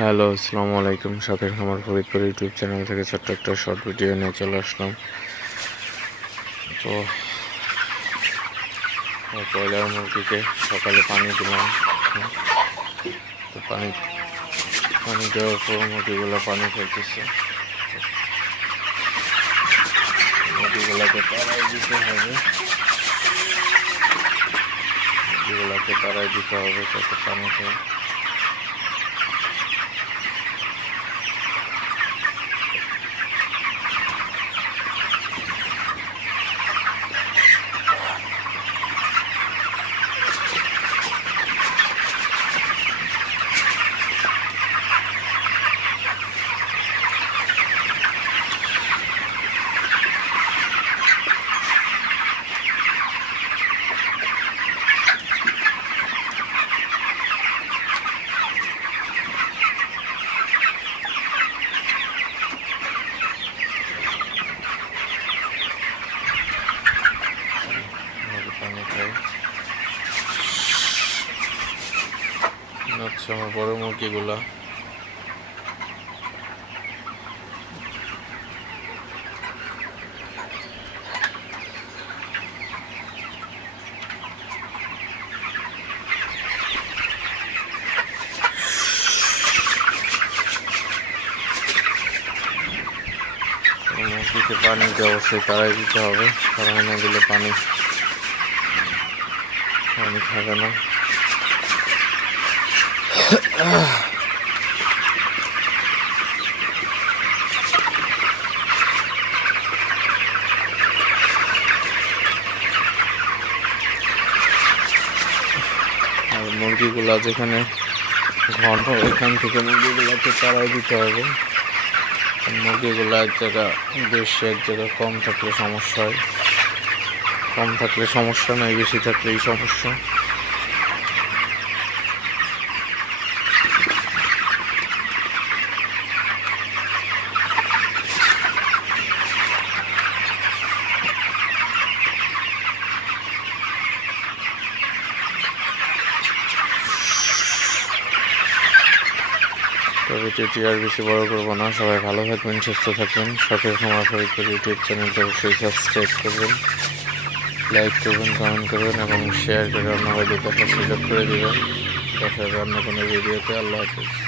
Hello, আসসালামু আলাইকুম। শখের খামার ফরিদপুর ইউটিউব চ্যানেল থেকে ছোট্ট একটা শর্ট ভিডিও নিয়ে চলে আসলাম। তো ব্রয়লার মুরগিকে সকালে পানি দিলাম। তো পানি দেওয়ার পর মুরগিগুলো পানি খেতেছে। মুরগিগুলোকে তাড়াই দিতে হবে যাতে পানি খায়। পানি খায় হচ্ছে আমার বড় মুরগিগুলা। মুরগিকে পানি অবশ্যই তাড়াই দিতে হবে, তাড়াই না দিলে পানি খাবে না। আর মুরগিগুলা যেখানে ঘন, এখান থেকে মুরগিগুলাকে তাড়াই দিতে হবে। মুরগিগুলো এক জায়গা বেশি, এক জায়গা কম থাকলে সমস্যা হয়। কম থাকলে সমস্যা নয়, বেশি থাকলেই সমস্যা। তবে ভিডিওটি আর বেশি বড় করবো না। সবাই ভালো থাকবেন, সুস্থ থাকবেন। শখের খামার ফরিদপুর ইউটিউব চ্যানেলটা অবশ্যই সাবস্ক্রাইব করবেন, লাইক করবেন, কমেন্ট করবেন এবং শেয়ার করে অন্য ভাইদের দেখার সুযোগ করে দেবেন। দেখা হবে অন্য কোনো ভিডিওতে। আল্লাহ হাফিজ।